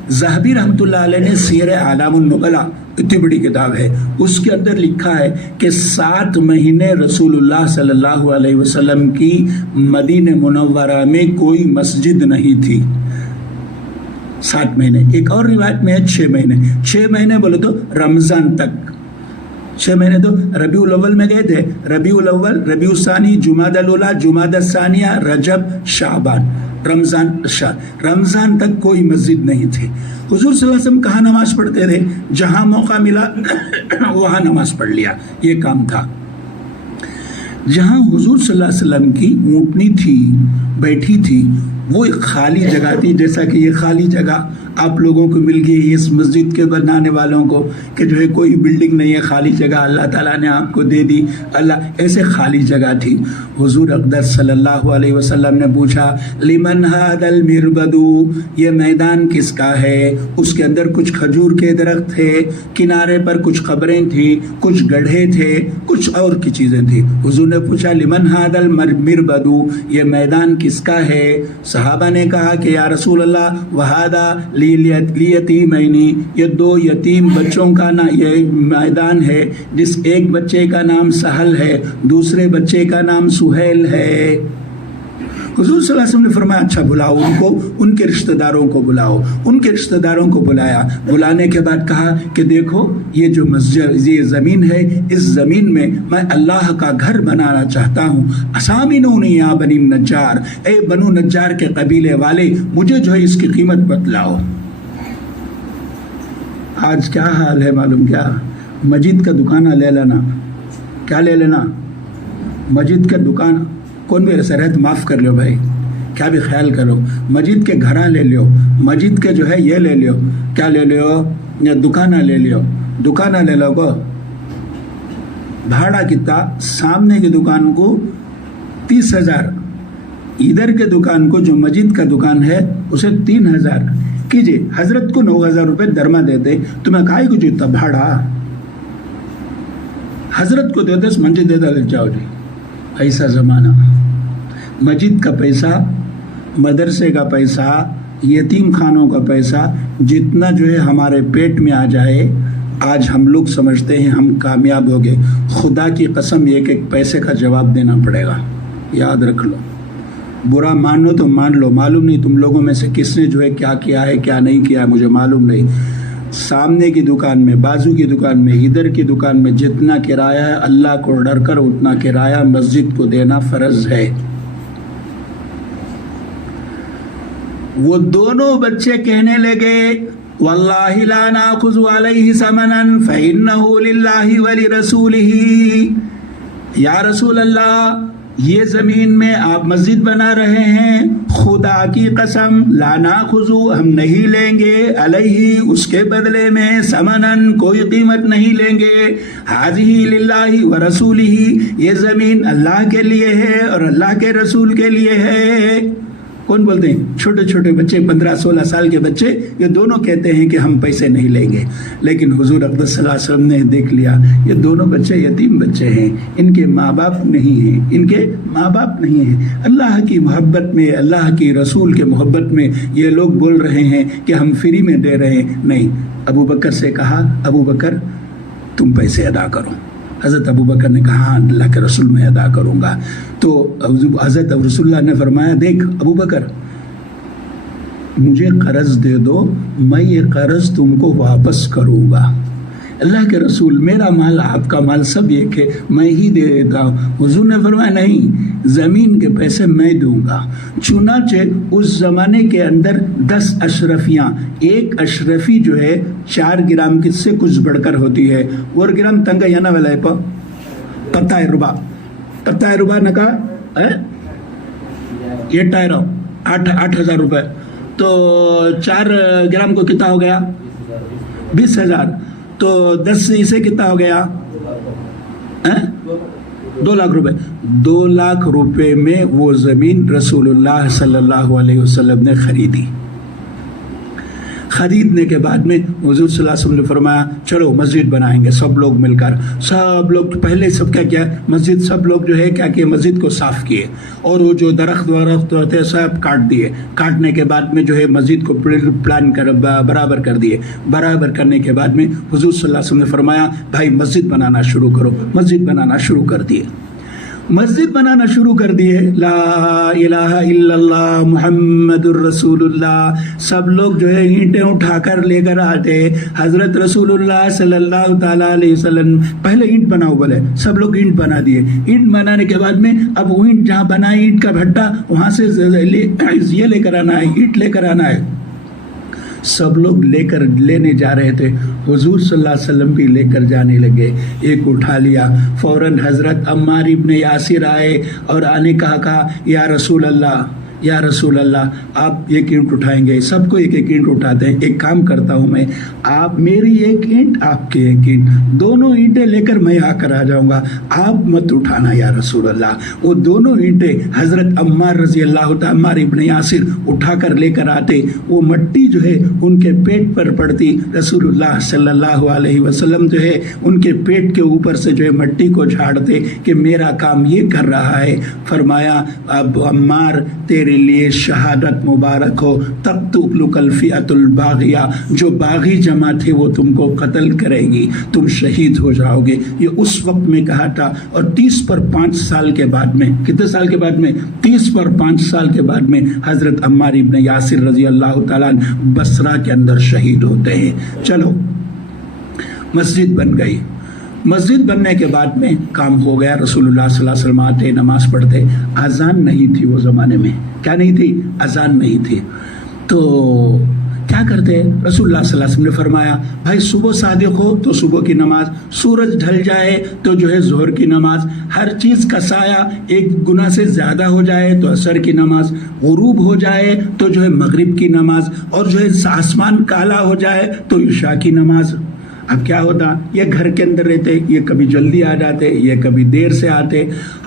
ذہبی رحمۃ اللہ علیہ نے سیر اعلام النبلا اتنی بڑی کتاب ہے، اس کے اندر لکھا ہے کہ 7 مہینے رسول اللہ صلی اللہ علیہ وسلم کی مدینہ منورہ میں کوئی مسجد نہیں تھی. 7 مہینے. ایک اور روایت میں ہے 6 مہینے. 6 مہینے بولے تو رمضان تک. 6 مہینے تو ربیع الاول میں گئے تھے، ربیع الاول، ربیع الثانی، جمادی الاولیٰ، جمادی الثانیہ، رجب، شعبان، رمضان تک کوئی مسجد نہیں تھی. حضور صلی اللہ علیہ وسلم کہاں نماز پڑھتے تھے؟ جہاں موقع ملا وہاں نماز پڑھ لیا، یہ کام تھا. جہاں حضور صلی اللہ علیہ وسلم کی اونٹنی تھی، بیٹھی تھی، وہ ایک خالی جگہ تھی، جیسا کہ یہ خالی جگہ آپ لوگوں کو مل گئی اس مسجد کے بنانے والوں کو کہ جو ہے کوئی بلڈنگ نہیں ہے، خالی جگہ اللہ تعالیٰ نے آپ کو دے دی. اللہ ایسے خالی جگہ تھی. حضور اقدس صلی اللہ علیہ وسلم نے پوچھا لمن ھذا المربد، یہ میدان کس کا ہے؟ اس کے اندر کچھ کھجور کے درخت تھے، کنارے پر کچھ قبریں تھیں، کچھ گڑھے تھے، کچھ اور کی چیزیں تھیں. حضور نے پوچھا لمن ھذا المربد، یہ میدان کس کا ہے؟ صحابہ نے کہا کہ یا رسول اللہ وھذا لیتیمینی، یہ 2 یتیم بچوں کا یہ میدان ہے، جس ایک بچے کا نام سہل ہے، دوسرے بچے کا نام سہیل ہے. حضور صلی اللہ علیہ وسلم نے فرمایا اچھا بلاؤ ان کو، ان کے رشتہ داروں کو بلاؤ. ان کے رشتہ داروں کو بلایا. بلانے کے بعد کہا کہ دیکھو یہ جو مسجد، یہ زمین ہے، اس زمین میں میں اللہ کا گھر بنانا چاہتا ہوں. اسامنونی یا بنی النجار، اے بنو نجار کے قبیلے والے، مجھے جو ہے اس کی قیمت بتلاؤ. آج کیا حال ہے معلوم کیا؟ مسجد کا دکانہ لے لینا. کیا لے لینا؟ مسجد کا دکان. کون بھی ایسا رہے تو معاف کر لو بھائی، کیا بھی خیال کرو. مسجد کے گھراں لے لیو، مسجد کے جو ہے یہ لے لیو، کیا لے لیو؟ دکانہ لے لیو. دکانہ لے لو گو. بھاڑا کتنا؟ سامنے کی دکان کو 30,000، ادھر کے دکان کو جو مسجد کا دکان ہے اسے 3,000 کیجئے. حضرت کو 9,000 روپے درما دیتے، تمہیں کہا کچھ اتنا بھاڑا؟ حضرت کو دیتے مسجد دیتا لے جاؤ جی. ایسا زمانہ. مسجد کا پیسہ، مدرسے کا پیسہ، یتیم خانوں کا پیسہ، جتنا جو ہے ہمارے پیٹ میں آ جائے، آج ہم لوگ سمجھتے ہیں ہم کامیاب ہو گئے. خدا کی قسم ایک ایک پیسے کا جواب دینا پڑے گا، یاد رکھ لو. برا مانو تو مان لو، معلوم نہیں تم لوگوں میں سے کس نے جو ہے کیا کیا ہے کیا نہیں کیا ہے، مجھے معلوم نہیں. سامنے کی دکان میں، بازو کی دکان میں، ادھر کی دکان میں جتنا کرایہ ہے اللہ کو ڈر کر اتنا کرایہ مسجد کو دینا فرض ہے. وہ دونوں بچے کہنے لگے واللہ لا ناخذ علیہ ثمنا فإنہ للہ ولرسولہ، یا رسول اللہ یہ زمین میں آپ مسجد بنا رہے ہیں، خدا کی قسم لا ناخذ، ہم نہیں لیں گے، علیہ اس کے بدلے میں، ثمنن کوئی قیمت نہیں لیں گے، ھذہ للہ ورسولہ یہ زمین اللہ کے لیے ہے اور اللہ کے رسول کے لیے ہے. کون بولتے ہیں؟ چھوٹے چھوٹے بچے، 15-16 سال کے بچے، یہ دونوں کہتے ہیں کہ ہم پیسے نہیں لیں گے. لیکن حضور اقدس صلی اللہ علیہ وسلم نے دیکھ لیا یہ دونوں بچے یتیم بچے ہیں، ان کے ماں باپ نہیں ہیں، ان کے ماں باپ نہیں ہیں. اللہ کی محبت میں، اللہ کی رسول کے محبت میں یہ لوگ بول رہے ہیں کہ ہم فری میں دے رہے ہیں. نہیں. ابو بکر سے کہا ابو بکر تم پیسے ادا کرو. حضرت ابو بکر نے کہا اللہ کے رسول میں ادا کروں گا. تو حضرت رسول اللہ نے فرمایا دیکھ ابو بکر مجھے قرض دے دو، میں یہ قرض تم کو واپس کروں گا. اللہ کے رسول میرا مال آپ کا مال سب ایک ہے، میں ہی دے دیتا ہوں. حضور نے فرمایا نہیں، زمین کے پیسے میں دوں گا. چنانچہ اس زمانے کے اندر 10 اشرفیاں، ایک اشرفی جو ہے 4 گرام کس سے کچھ بڑھ کر ہوتی ہے. 1 گرام تنگا یانا والا ہے 10 روپے نکا یہ ٹائرو 8,000 روپے. تو 4 گرام کو کتنا ہو گیا؟ 20,000. تو 10 اسے کتنا ہو گیا؟ 2 لاکھ روپے. 2 لاکھ روپے میں وہ زمین رسول اللہ صلی اللہ علیہ وسلم نے خریدی. خریدنے کے بعد میں حضور صلی اللہ علیہ وسلم نے فرمایا چلو مسجد بنائیں گے سب لوگ مل کر. سب لوگ پہلے سب کیا مسجد سب لوگ جو ہے کیا کہ مسجد کو صاف کیے اور وہ جو درخت ہوتے سب کاٹ دیے. کاٹنے کے بعد میں جو ہے مسجد کو پلان کر برابر کر دیے. برابر کرنے کے بعد میں حضور صلی اللہ علیہ وسلم نے فرمایا بھائی مسجد بنانا شروع کرو. مسجد بنانا شروع کر دیے. مسجد بنانا شروع کر دیے. لا الہ الا اللہ محمد الرسول اللہ. سب لوگ جو ہے اینٹیں اٹھا کر لے کر آتے. حضرت رسول اللہ صلی اللہ تعالیٰ علیہ وسلم پہلے اینٹ بناؤ بولے. سب لوگ اینٹ بنا دیے. اینٹ بنانے کے بعد میں اب وہ اینٹ جہاں بنا اینٹ کا بھٹا وہاں سے یہ لے کر آنا ہے, اینٹ لے کر آنا ہے. سب لوگ لینے جا رہے تھے. حضور صلی اللہ علیہ وسلم بھی لے کر جانے لگے. ایک اٹھا لیا. فوراً حضرت عمار ابن یاسر آئے اور آنے کہا یا رسول اللہ یا رسول اللہ آپ ایک اینٹ اٹھائیں گے. سب کو ایک ایک اینٹ اٹھاتے ہیں. ایک کام کرتا ہوں میں, آپ میری ایک اینٹ آپ کی ایک اینٹ, دونوں اینٹیں لے کر میں آ کر آ جاؤں گا, آپ مت اٹھانا یا رسول اللہ. وہ دونوں اینٹیں حضرت عمار رضی اللہ تعالیٰ عمار ابن یاسر اٹھا کر لے کر آتے. وہ مٹی جو ہے ان کے پیٹ پر پڑتی. رسول اللہ صلی اللہ علیہ وسلم جو ہے ان کے پیٹ کے اوپر سے جو ہے مٹی کو جھاڑتے کہ میرا کام یہ کر رہا ہے. فرمایا اب عمار تیرے لیے شہادت مبارک ہو. تقتلک الفئۃ الباغیہ, جو باغی جماعت ہے وہ تم کو قتل کرے گی, تم شہید ہو جاؤ گے. یہ اس وقت میں کہا تھا. اور 30 پر 5 سال کے بعد میں, کتنے سال کے بعد میں, 30 پر 5 سال کے بعد میں حضرت عمار ابن یاسر رضی اللہ تعالیٰ بصرہ کے اندر شہید ہوتے ہیں. چلو مسجد بن گئی. مسجد بننے کے بعد میں کام ہو گیا. رسول اللہ صلی اللہ علیہ وسلم آتے, نماز پڑھتے. اذان نہیں تھی وہ زمانے میں. کیا نہیں تھی؟ اذان نہیں تھی. تو کیا کرتے؟ رسول اللہ صلی اللہ علیہ وسلم نے فرمایا بھائی صبح صادق ہو تو صبح کی نماز, سورج ڈھل جائے تو جو ہے ظہر کی نماز, ہر چیز کا سایہ ایک گنا سے زیادہ ہو جائے تو عصر کی نماز, غروب ہو جائے تو جو ہے مغرب کی نماز, اور جو ہے آسمان کالا ہو جائے تو عشاء کی نماز. اب کیا ہوتا, یہ گھر کے اندر رہتے, یہ کبھی جلدی آ جاتے, یہ کبھی دیر سے آتے.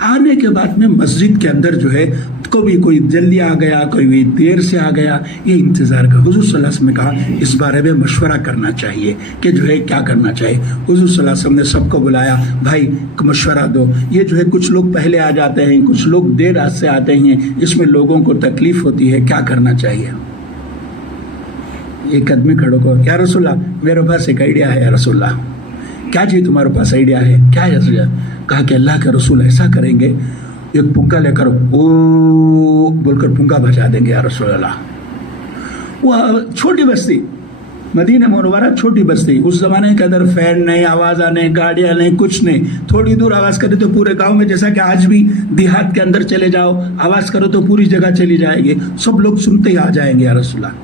آنے کے بعد میں مسجد کے اندر جو ہے کبھی کوئی جلدی آ گیا, کوئی دیر سے آ گیا, یہ انتظار کر. حضور صلی اللہ علیہ وسلم نے کہا اس بارے میں مشورہ کرنا چاہیے کہ جو ہے کیا کرنا چاہیے. حضور صلی اللہ علیہ وسلم نے سب کو بلایا, بھائی مشورہ دو. یہ جو ہے کچھ لوگ پہلے آ جاتے ہیں, کچھ لوگ دیر رات سے آتے ہیں, اس میں لوگوں کو تکلیف ہوتی ہے, کیا کرنا چاہیے. ایک آدمی کھڑو کو, یا رسول اللہ میرے پاس ایک آئیڈیا ہے. یا رسول اللہ کیا چیز تمہارے پاس آئیڈیا ہے؟ کیا ہے رسول اللہ؟ کہا کہ اللہ کے رسول ایسا کریں گے, ایک پنکھا لے کر او بول کر پنکھا بجا دیں گے. یا رسول اللہ, وہ چھوٹی بستی مدینہ منورہ, چھوٹی بستی. اس زمانے کے اندر فین نہیں, آواز نہیں, گاڑیاں نہیں, کچھ نہیں. تھوڑی دور آواز کرے تو پورے گاؤں میں, جیسا کہ آج بھی دیہات کے اندر چلے جاؤ, آواز کرو تو پوری جگہ چلی جائے گی, سب لوگ سنتے ہی آ جائیں گے. یا رسول اللہ.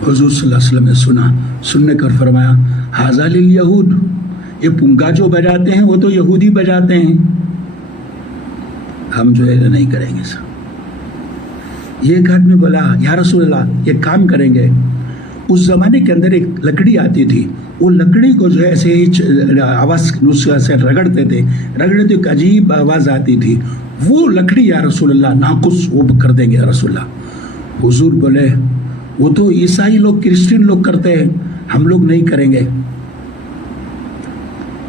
حضور صلی اللہ علیہ وسلم نے سنا, سننے کر فرمایا ھذا للیہود, یہ پنکا جو بجاتے ہیں وہ تو یہودی بجاتے ہیں, ہم جو ہے نہیں کریں گے. یہ ایک آدمی بولا یا رسول اللہ ایک کام کریں گے. اس زمانے کے اندر ایک لکڑی آتی تھی, وہ لکڑی کو جو ہے ایسے ہی آواز سے رگڑتے تھے, رگڑتے ایک عجیب آواز آتی تھی. وہ لکڑی یا رسول اللہ ناقص وہ کر دیں گے. یا رسول اللہ. حضور بولے وہ تو عیسائی لوگ, کرسچن لوگ کرتے ہیں, ہم لوگ نہیں کریں گے.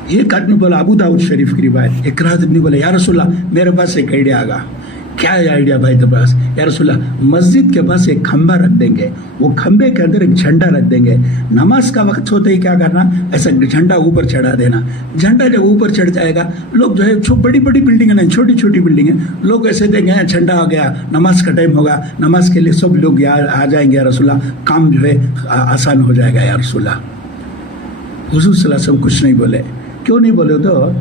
ایک آدمی بولا, ابو داؤد شریف کی روایت, ایک آدمی بولا یا رسول اللہ میرے پاس ایک آئیڈیا آگا. کیا ہے آئیڈیا بھائی تمہارے پاس؟ یا رسول اللہ مسجد کے پاس ایک کھمبا رکھ دیں گے, وہ کھمبے کے اندر ایک جھنڈا رکھ دیں گے. نماز کا وقت ہوتے ہی کیا کرنا, ایسا جھنڈا اوپر چڑھا دینا. جھنڈا جب اوپر چڑھ جائے گا, لوگ جو ہے بڑی بڑی بلڈنگ نہیں, چھوٹی چھوٹی بلڈنگ ہے, لوگ ایسے دیں گے جھنڈا آ گیا, نماز کا ٹائم ہوگا, نماز کے لیے سب لوگ آ جائیں گے. یا رسول اللہ کام جو ہے آسان ہو جائے گا. یا رسول اللہ. حضور صلی اللہ علیہ وسلم کچھ نہیں بولے. کیوں نہیں بولے؟ تو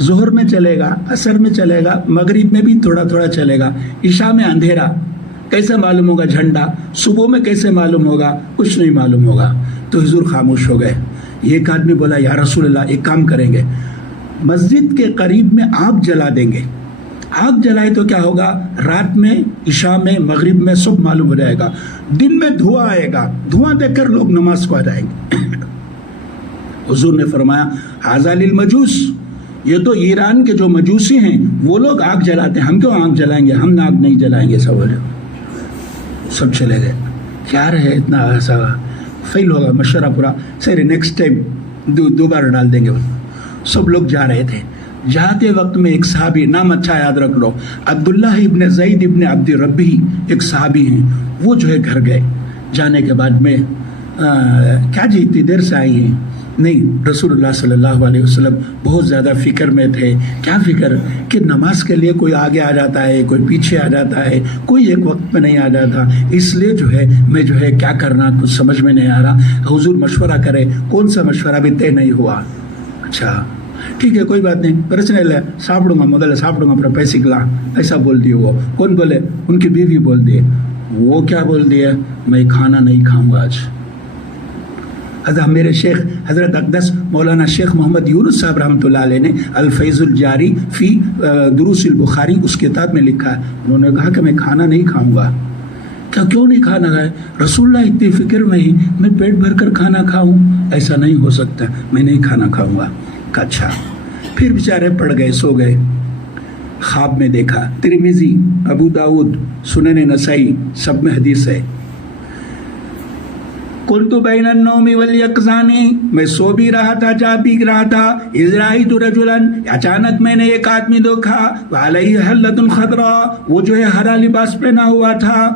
ظہر میں چلے گا, عصر میں چلے گا, مغرب میں بھی تھوڑا تھوڑا چلے گا, عشاء میں اندھیرا, کیسے معلوم ہوگا جھنڈا؟ صبح میں کیسے معلوم ہوگا؟ کچھ نہیں معلوم ہوگا. تو حضور خاموش ہو گئے. ایک آدمی بولا یا رسول اللہ ایک کام کریں گے, مسجد کے قریب میں آگ جلا دیں گے. آگ جلائے تو کیا ہوگا, رات میں, عشاء میں, مغرب میں سب معلوم ہو جائے گا. دن میں دھواں آئے گا, دھواں دیکھ کر لوگ نماز کو آ جائیں گے. حضور نے فرمایا ھذا للمجوس, یہ تو ایران کے جو مجوسی ہیں وہ لوگ آگ جلاتے ہیں, ہم کیوں آگ جلائیں گے, ہم آگ نہیں جلائیں گے. سب چلے گئے. کیا رہے اتنا ایسا فیل ہوگا مشورہ پورا، سر نیکسٹ ٹائم دوبارہ ڈال دیں گے. سب لوگ جا رہے تھے. جاتے وقت میں ایک صحابی، نام اچھا یاد رکھ لو، عبداللہ ابن زید ابن عبد ربی ایک صحابی ہیں، وہ جو ہے گھر گئے. جانے کے بعد میں کیا جی اتنی دیر سے آئی ہیں؟ نہیں، رسول اللہ صلی اللہ علیہ وسلم بہت زیادہ فکر میں تھے. کیا فکر؟ کہ نماز کے لیے کوئی آگے آ جاتا ہے، کوئی پیچھے آ جاتا ہے، کوئی ایک وقت میں نہیں آ جاتا، اس لیے جو ہے میں جو ہے کیا کرنا کچھ سمجھ میں نہیں آ رہا. حضور مشورہ کرے. کون سا مشورہ بھی طے نہیں ہوا. اچھا ٹھیک ہے کوئی بات نہیں، پرچنے لے ساپڑوں گا، مدل ساپڑوں گا اپنا پیسے کلا، ایسا بول دیے. وہ کون بولے؟ ان کی بیوی بول دیے. وہ کیا بول دیے؟ میں کھانا نہیں کھاؤں گا آج. حضرت میرے شیخ حضرت اقدس مولانا شیخ محمد یونس صاحب رحمۃ اللہ علیہ نے الفیض الجاری فی دروس البخاری اس کتاب میں لکھا ہے. انہوں نے کہا کہ میں کھانا نہیں کھاؤں گا. کیوں نہیں کھانا کھائے؟ رسول اللہ اتنی فکر میں ہی میں پیٹ بھر کر کھانا کھاؤں؟ ایسا نہیں ہو سکتا، میں نہیں کھانا کھاؤں گا. اچھا. پھر بیچارے پڑ گئے، سو گئے. خواب میں دیکھا. ترمذی، ابو داؤد، سنن نسائی سب میں حدیث ہے. قلت بین النوم والیقظان، میں سو بھی رہا تھا، جاگ بھی رہا تھا. اذ رأیت رجلا، اچانک میں نے ایک آدمی دیکھا، وعلیہ حلۃ خضراء، وہ جو ہے ہرا لباس پہنا ہوا تھا،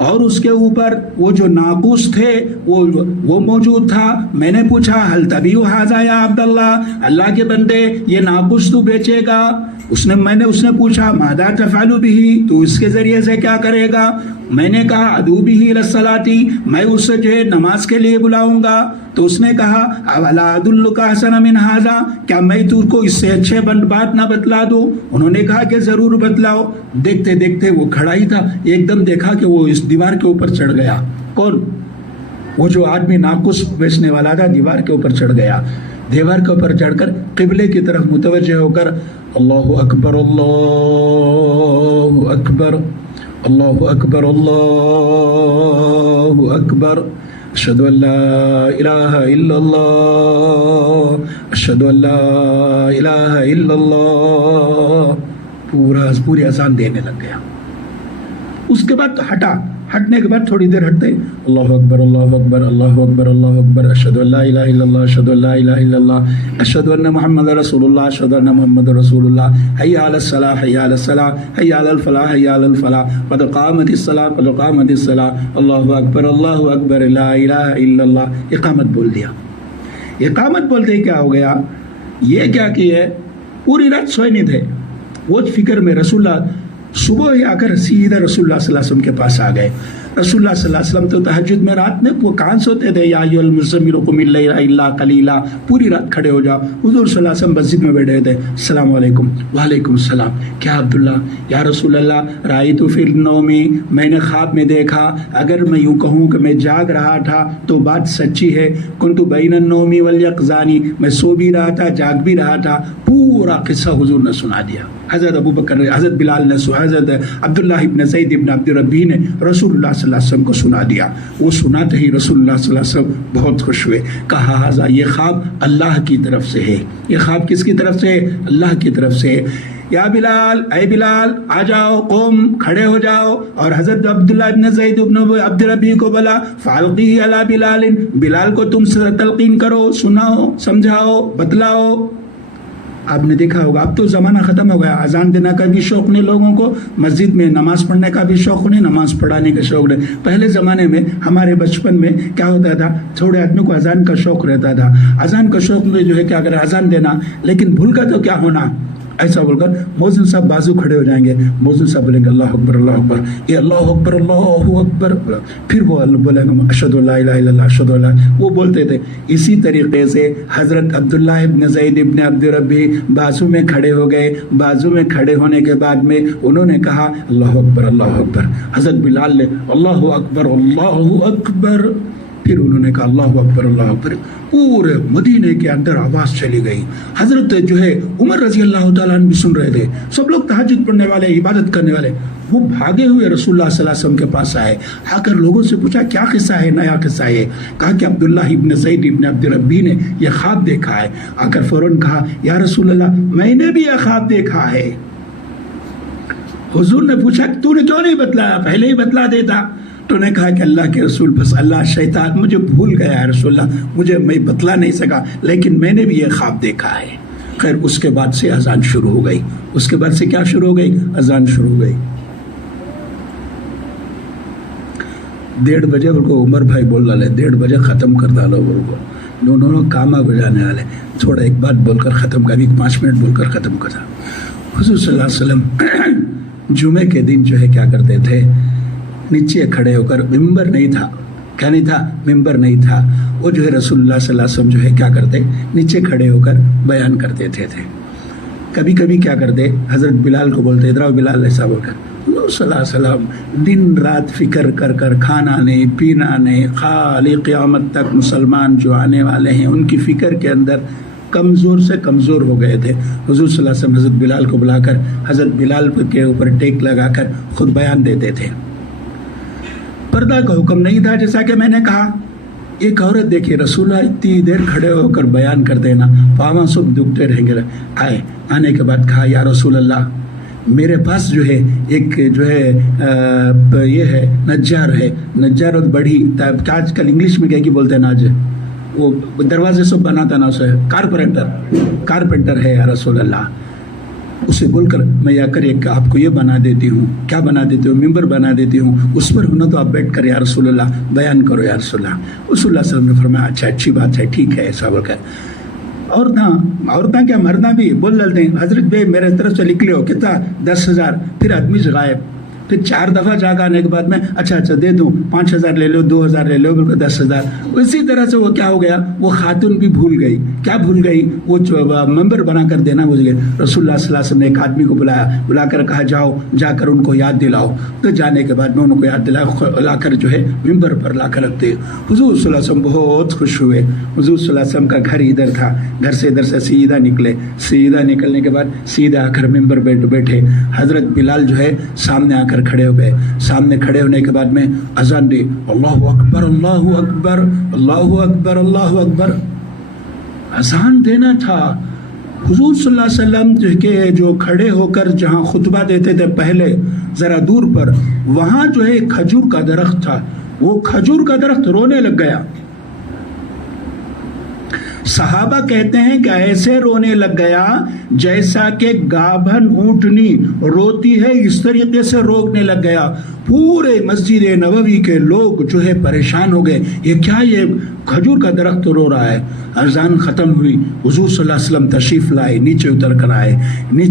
اور اس کے اوپر وہ جو ناقوس تھے وہ موجود تھا. میں نے پوچھا حل تبیع ھذا یا عبداللہ، اللہ کے بندے یہ ناقوس تو بیچے گا؟ اس نے پوچھا ماذا تفعل بہ، تو اس کے ذریعے سے کیا کرے گا؟ میں نے کہا ادعو بہ الی الصلاۃ، میں اسے جو ہے نماز کے لیے بلاؤں گا. تو اس نے کہا اولا ادلک احسن من ھذا، کیا میں تجھ کو اس سے اچھے بات نہ بتلا دوں؟ انہوں نے کہا کہ ضرور بتلاؤ. دیکھتے دیکھتے وہ کھڑا ہی تھا، ایک دم دیکھا کہ وہ اس دیوار کے اوپر چڑھ گیا. کون؟ وہ جو آدمی ناقوس بیچنے والا تھا، دیوار کے اوپر چڑھ گیا. دیوار کے اوپر چڑھ کر قبلے کی طرف متوجہ ہو کر اللہ اکبر اللہ اکبر اللہ اکبر اللہ اکبر اشہد ان لا الہ الا اللہ اشہد ان لا الہ الا اللہ، پوری اذان دینے لگ گیا. اس کے بعد ہٹنے کے بعد تھوڑی دیر ہٹتے اللہ اکبر اللہ اکبر اللہ اکبر اللہ اکبر اشہد ان لا الہ الا اللہ اشہد ان لا الہ الا اللہ اشہد ان محمد رسول اللہ اشہد ان محمد رسول اللہ حی علی الصلاۃ حی علی الصلاۃ حی علی الفلاح حی علی الفلاح قد قامت الصلاۃ قد قامت الصلاۃ اللہ اکبر لا الہ الا اللہ. اقامت بول دیا. اقامت بولتے کیا ہو گیا؟ یہ کیا کیے؟ پوری رات سوئے نہیں تھے، وہ فکر میں. رسول اللہ صبح ہی آ کر سیدھا رسول اللہ صلی اللہ علیہ وسلم کے پاس آ گئے. رسول اللہ صلی اللہ علیہ وسلم تو تہجد میں رات میں وہ کہاں سوتے تھے؟ یا ایھا المزمل قم اللیل الا قلیلا، پوری رات کھڑے ہو جاؤ. حضور صلی اللہ علیہ وسلم مسجد میں بیٹھے تھے. السلام علیکم. وعلیکم السلام. کیا عبداللہ؟ یا رسول اللہ رأیت فی النوم، میں نے خواب میں دیکھا. اگر میں یوں کہوں کہ میں جاگ رہا تھا تو بات سچی ہے. کنت بین النوم والیقظان، میں سو بھی رہا تھا جاگ بھی رہا تھا. پورا قصہ حضور نے سنا دیا. حضرت ابو بکر نے، حضرت بلال نے، حضرت عبداللہ ابن زید ابن عبد ربی نے رسول اللہ صلی اللہ علیہ وسلم کو سنا دیا. وہ سناتے ہی رسول اللہ صلی اللہ علیہ وسلم بہت خوش ہوئے. کہا ھذا، یہ خواب اللہ کی طرف سے ہے. یہ خواب کس کی طرف سے ہے؟ اللہ کی طرف سے ہے. یا بلال، اے بلال آ جاؤ، قوم، کھڑے ہو جاؤ. اور حضرت عبداللہ ابن زید ابن عبد ربی کو بولا فالقی علی بلال، بلال کو تم تلقین کرو، سناؤ، سمجھاؤ، بتلاؤ. آپ نے دیکھا ہوگا اب تو زمانہ ختم ہو گیا، اذان دینے کا بھی شوق نہیں لوگوں کو، مسجد میں نماز پڑھنے کا بھی شوق نہیں، نماز پڑھانے کا شوق نہیں. پہلے زمانے میں ہمارے بچپن میں کیا ہوتا تھا، تھوڑے آدمی کو اذان کا شوق رہتا تھا. اذان کا شوق میں جو ہے کیا کرے، اذان دینا، لیکن بھول کا تو کیا ہونا، ایسا بول کر مؤذن صاحب بازو کھڑے ہو جائیں گے، مؤذن صاحب بولیں گے اللہ اکبر اللہ اکبر، یہ اللہ اکبر اللہ اکبر، پھر وہ بولیں گے اشہد ان لا الہ الا اللہ اشہد ان لا، وہ بولتے تھے. اسی طریقے سے حضرت عبداللہ ابن زید ابن عبد ربی بازو میں کھڑے ہو گئے. بازو میں کھڑے ہونے کے بعد میں انہوں نے کہا اللہ اکبر اللہ اکبر. حضرت بلال نے اللہ اکبر اللہ اکبر، پھر انہوں نے کہا اللہ اکبر اللہ اکبر. پورے مدینے کے اندر آواز چلی گئی. حضرت جو ہے عمر رضی اللہ تعالیٰ عنہ بھی سن رہے تھے. سب لوگ تہجد پڑھنے والے، عبادت کرنے والے، وہ بھاگے ہوئے رسول اللہ صلی اللہ علیہ وسلم کے پاس آئے. آ کر لوگوں سے پوچھا کیا قصہ ہے، نیا قصہ ہے. کہا کہ عبداللہ ابن زید ابن عبد ربی نے یہ خواب دیکھا ہے. آ کر فوراً کہا یا رسول اللہ میں نے بھی یہ خواب دیکھا ہے. حضور نے پوچھا تو نے کیوں نہیں بتلایا، پہلے ہی بتلا دیتا. تو نے کہا کہ اللہ کے رسول بس اللہ شیطان مجھے بھول گیا ہے رسول اللہ، مجھے میں بتلا نہیں سکا، لیکن میں نے بھی یہ خواب دیکھا ہے۔ خیر اس کے بعد سے اذان شروع ہو گئی۔ اس کے بعد سے کیا شروع ہو گئی؟ اذان شروع ہو گئی۔ 1:30 بجے ان کو عمر بھائی بول رہے 1:30 بجے ختم کر ڈالو ان کو، دونوں کاما بجانے والے، تھوڑا ایک بات بول کر ختم کر، 5 منٹ بول کر ختم کرا۔ حضور صلی اللہ علیہ وسلم جمعے کے دن جو ہے کیا کرتے تھے، نیچے کھڑے ہو کر، ممبر نہیں تھا، کیا نہیں تھا؟ ممبر نہیں تھا، وہ جو ہے رسول اللہ صلی اللہ علیہ وسلم جو ہے کیا کرتے، نیچے کھڑے ہو کر بیان کرتے تھے۔ کبھی کبھی کیا کرتے، حضرت بلال کو بولتے ادھر بلال ایسا بول کر، صلی اللہ علیہ وسلم دن رات فکر کر کر کھانا نہیں پینا نہیں، خالی قیامت تک مسلمان جو آنے والے ہیں ان کی فکر کے اندر کمزور سے کمزور ہو گئے تھے۔ حضور صلی اللہ علیہ وسلم حضرت بلال کو بلا کر، حضرت بلال کے اوپر ٹیک لگا کر خود بیان دیتے تھے۔ پردہ کا حکم نہیں تھا، جیسا کہ میں نے کہا۔ ایک عورت دیکھیے رسول اللہ اتنی دیر کھڑے ہو کر بیان کرتے نا، پاواں سب دکھتے رہیں گے۔ آنے کے بعد کہا یا رسول اللہ میرے پاس جو ہے ایک جو ہے یہ ہے نجار اور بڑی، آج کل انگلش میں کیا بولتے ہیں ناج، وہ دروازے سب بناتا نا، اسے کارپینٹر ہے یا رسول اللہ، اسے بول کر میں آ کر ایک آپ کو یہ بنا دیتی ہوں، کیا بنا دیتی ہوں، ممبر بنا دیتی ہوں، اس پر ہونا تو آپ بیٹھ کر یا رسول اللہ بیان کرو یا رسول اللہ۔ رسول اللہ صلی اللہ علیہ وسلم نے فرمایا اچھا اچھی بات ہے، ٹھیک ہے ایسا بول کر۔ عورتیں کیا مردہ بھی بول ڈالتے ہیں، حضرت بھائی میرے طرف سے لکھ لو کتنا 10,000، پھر آدمی سے غائب، پھر 4 دفعہ جا کر آنے کے بعد میں اچھا دے دوں، 5,000 لے لو، 2,000 لے لو، بالکل 10,000۔ اسی طرح سے وہ کیا ہو گیا، وہ خاتون بھی بھول گئی، کیا بھول گئی، وہ ممبر بنا کر دینا بھول گئے۔ رسول اللہ صلی اللہ علیہ وسلم نے ایک آدمی کو بلا کر کہا جاؤ جا کر ان کو یاد دلاؤ، تو جانے کے بعد میں ان کو یاد لا کر جو ہے ممبر پر لا کر رکھتے۔ حضور صلی اللہ علیہ وسلم بہت خوش ہوئے۔ حضور صلی اللہ علیہ وسلم کا گھر ادھر تھا، گھر سے ادھر سے سیدھا نکلنے کے بعد سیدھا آ کر ممبر بیٹھے۔ حضرت بلال جو ہے سامنے آ کر کھڑے ہو گئے۔ سامنے کھڑے ہونے کے بعد میں اذان دی، اللہ اکبر اللہ اکبر اللہ اکبر اللہ اکبر، اذان دینا تھا۔ حضور صلی اللہ علیہ وسلم کے جو کھڑے ہو کر جہاں خطبہ دیتے تھے پہلے ذرا دور پر، وہاں جو ہے کھجور کا درخت تھا، وہ کھجور کا درخت رونے لگ گیا۔ صحابہ کہتے ہیں کہ ایسے رونے لگ گیا جیسا کہ گابھن اونٹنی روتی ہے، اس طریقے سے رونے لگ گیا۔ پورے مسجد نبوی کے لوگ جو ہے پریشان ہو گئے، یہ کیا، یہ کھجور کا درخت رو رہا ہے۔ اذان ختم ہوئی، حضور صلی اللہ علیہ وسلم تشریف لائے، نیچے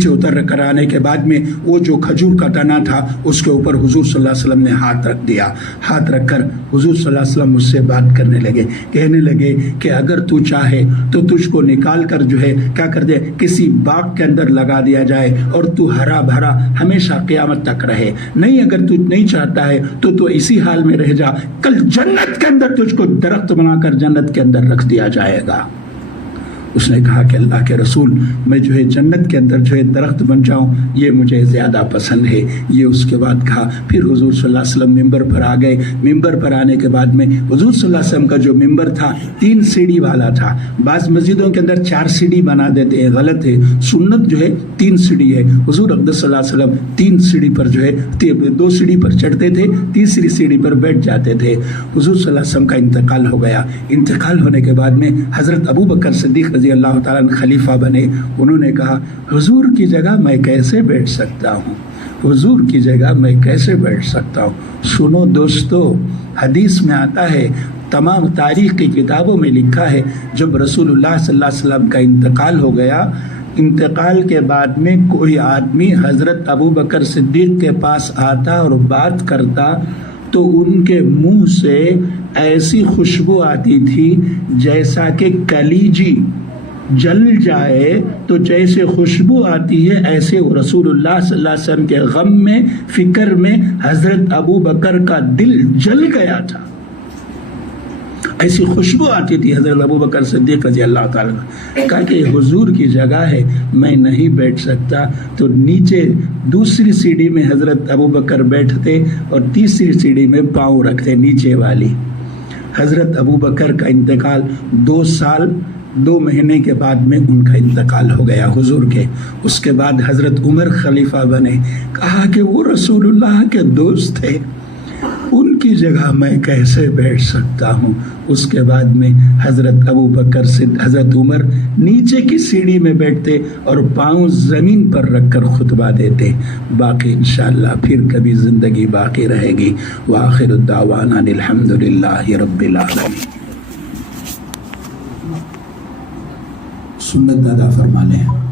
اتر کر آنے کے بعد میں وہ جو کھجور کا تنا تھا اس کے اوپر حضور صلی اللہ علیہ وسلم نے ہاتھ رکھ دیا۔ ہاتھ رکھ کر حضور صلی اللہ علیہ وسلم مجھ سے بات کرنے لگے، کہنے لگے کہ اگر تو چاہے تو تجھ کو نکال کر جو ہے کیا کر دے، کسی باغ کے اندر لگا دیا جائے اور تو ہرا بھرا ہمیشہ قیامت تک رہے، نہیں اگر تو نہیں چاہتا ہے تو اسی حال میں رہ جا، کل جنت کے اندر تجھ کو درخت بنا کر جنت کے اندر رکھ دیا جائے گا۔ اس نے کہا کہ اللہ کے رسول میں جو ہے جنت کے اندر جو ہے درخت بن جاؤں یہ مجھے زیادہ پسند ہے۔ یہ اس کے بعد کہا، پھر حضور صلی اللہ علیہ وسلم ممبر پر آ گئے۔ ممبر پر آنے کے بعد میں حضور صلی اللہ علیہ وسلم کا جو ممبر تھا 3 سیڑھی والا تھا۔ بعض مسجدوں کے اندر 4 سیڑھی بنا دیتے ہیں، غلط ہے، سنت جو ہے 3 سیڑھی ہے۔ حضور اقدس صلی اللہ علیہ وسلم 3 سیڑھی پر جو ہے 2 سیڑھی پر چڑھتے تھے، تیسری سیڑھی پر بیٹھ جاتے تھے۔ حضور صلی اللہ علیہ وسلم کا انتقال ہو گیا۔ انتقال ہونے کے بعد میں حضرت ابو بکر صدیق رضی اللہ تعالیٰ خلیفہ بنے۔ انہوں نے کہا حضور کی جگہ میں کیسے بیٹھ سکتا ہوں، حضور کی جگہ میں کیسے بیٹھ سکتا ہوں۔ سنو دوستو، حدیث میں آتا ہے، تمام تاریخ کی کتابوں میں لکھا ہے، جب رسول اللہ صلی اللہ علیہ وسلم کا انتقال ہو گیا، انتقال کے بعد میں کوئی آدمی حضرت ابو بکر صدیق کے پاس آتا اور بات کرتا تو ان کے منہ سے ایسی خوشبو آتی تھی جیسا کہ کلیجی جل جائے تو جیسے خوشبو آتی ہے، ایسے رسول اللہ صلی اللہ علیہ وسلم کے غم میں، فکر میں حضرت ابو بکر کا دل جل گیا تھا، ایسی خوشبو آتی تھی حضرت ابو بکر صدیق رضی اللہ تعالیٰ نے کہا کہ حضور کی جگہ ہے، میں نہیں بیٹھ سکتا۔ تو نیچے دوسری سیڑھی میں حضرت ابو بکر بیٹھتے اور تیسری سیڑھی میں پاؤں رکھتے، نیچے والی۔ حضرت ابو بکر کا انتقال 2 سال 2 مہینے کے بعد میں ان کا انتقال ہو گیا حضور کے۔ اس کے بعد حضرت عمر خلیفہ بنے۔ کہا کہ وہ رسول اللہ کے دوست تھے، ان کی کی جگہ میں کیسے بیٹھ سکتا ہوں. اس کے بعد میں حضرت ابو بکر حضرت عمر نیچے کی سیڑھی میں بیٹھتے اور پاؤں زمین پر رکھ کر خطبہ دیتے. باقی انشاءاللہ پھر کبھی زندگی باقی رہے گی. وآخر الدعوانا الحمدللہ رب العالمین. سنت ادا فرما لیں.